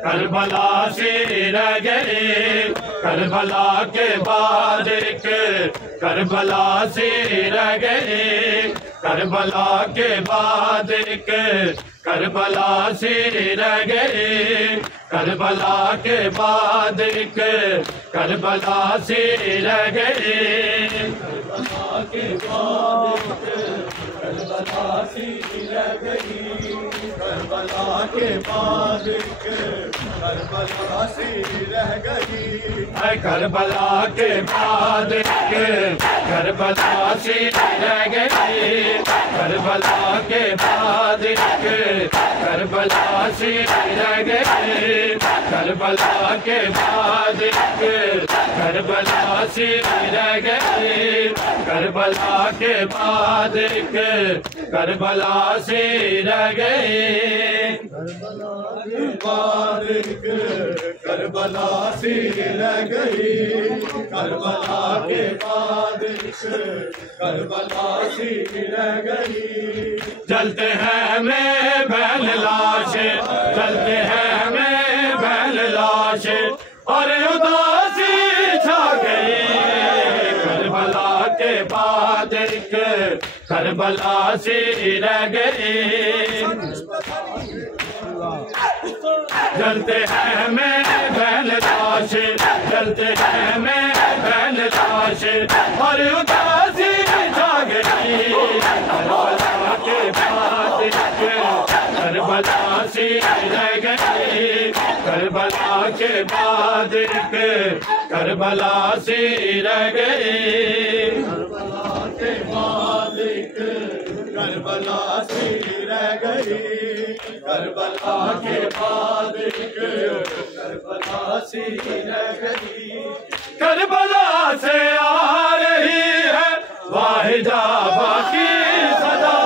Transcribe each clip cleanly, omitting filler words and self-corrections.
کربلا سے رہ گئے کربلا کے بعد ایک کربلا سے رہ گئے کربلا کے بعد ایک کربلا سے رہ گئے کربلا کے بعد ایک کربلا سے رہ گئے کربلا کے بعد کربلا سے رہ گئی کربلا کے بعد کربلا سے رہ گئی کربلا کے بعد کربلا سے رہ گئی کربلا کے بعد کربلا سے رہ گئی کربلا کے بعد کربلا سے رہ گئی کربلا کے بعد کربلا سے رہ گئے کربلا سے رہ گئی کربلا کے بعد کربلا سے رہ گئی چلتے ہیں میں بیل لاش چلتے ہیں میں بیل لاش اور اداسی چھا گئی کربلا کے بعد کربلا سے رہ گئے جلتے ہیں میں بیل لاش جلتے ہیں میں بیل لاش اور اداسی چھا گئی کربلا کے بعد کربلا سے رہ گئی کربلا کے بعد کربلا سے رہ گئی کربلا کے بعد کربلا سے رہ گئی کربلا کے بعد کربلا سے رہ گئی کربلا سے آ رہی ہے واحدہ باقی صدا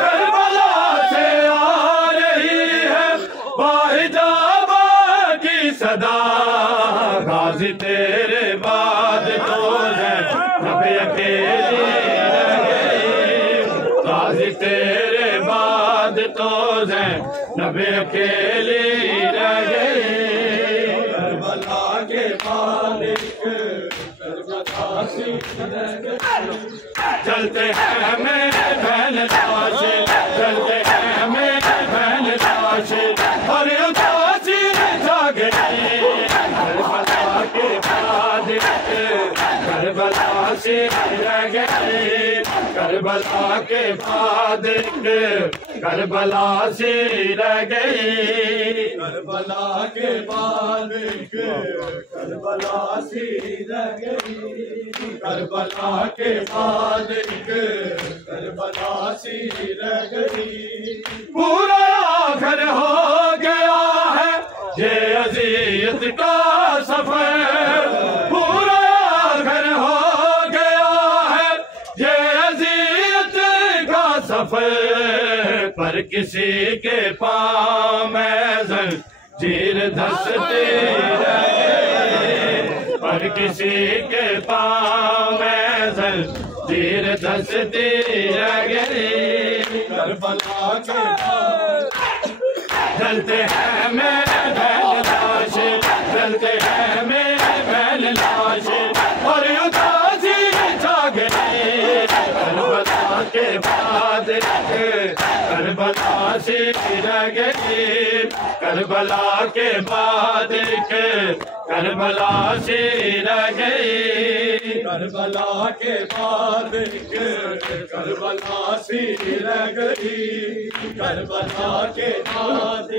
کربلا سے آ رہی ہے واحدہ باقی صدا غازی تیرے بعد تو ہے نبی اکیلی رہ گئی غازی تیرے بعد تو ہے نبی اکیلی رہ گئی کربلا کے بعد کربلا سے رہ گئی چلتے ہیں میں بیل لاش چلتے ہیں میں بیل لاش اور اداسی چھا گئی کربلا کے بعد کربلا سے رہ گئی کربلا کے بعد کربلا سے رہ گئی کربلا کے بعد کربلا سے رہ گئی کربلا کے بعد کربلا سے رہ گئی پورا آخر ہو گیا ہے یہ اذیت کا سفر سفر پر کسی کے پاؤں میں زنجیر دھستی رہے، پر کسی کے پاؤں میں زنجیر دھستی رہے۔ کربلا کے جلتے ہیں میرے بہن لاشیں، جلتے ہیں میرے بہن لاشیں، اور اداسی چھا گئی کربلا کے بعد، کربلا سی رہ گئی کربلا کے بعد، کربلا سی رہ گئی کربلا کے بعد، کربلا سی رہ گئی کربلا کے بعد،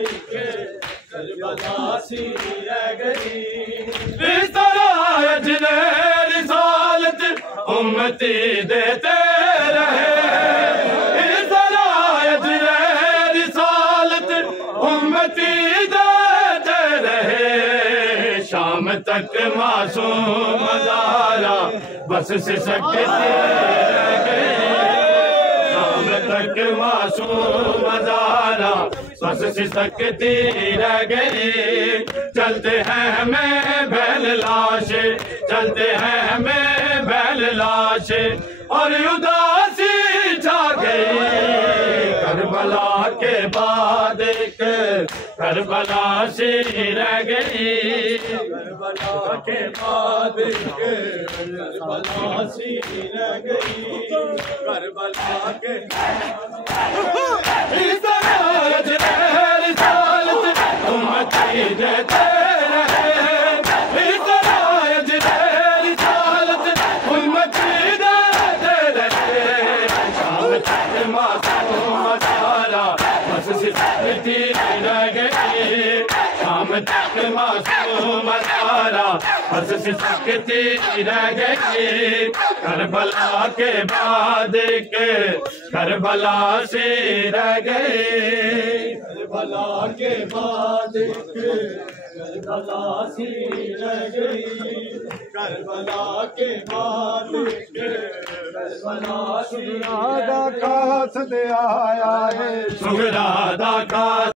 کربلا سی رہ گئی۔ اس طرح اجل رسالت امتی دیتے رہے، اس طرح اجل رسالت امتی دیتے رہے، شام تک معصوم زہرا بس سسکتی رہ گئی، شام تک معصوم زہرا بس سسکتی رہ گئی۔ چلتے ہیں ہمیں بہن لاشیں، چلتے ہیں ہمیں بہن لاشیں، اور اداسی چھا گئی کربلا کے بعد، کربلا سی رہ گئی کربلا کے بعد، کربلا سی رہ گئی کربلا کے اس طرح اجل رسالت امتی دیتے رہے، اس طرح اجل رسالت امتی دیتے رہے، شام تک معصوم زہرا بس سسکتی رہ گئی، شام تک معصوم زہرا بس سسکتی رہ گئی کربلا کے بعد، کربلا سی رہ گئی کربلا کے بعد، کربلا سی رہ گئی کربلا کے بعد، کربلا سی رہ گئی۔ کا صدیہ آیا ہے، سغرادا کا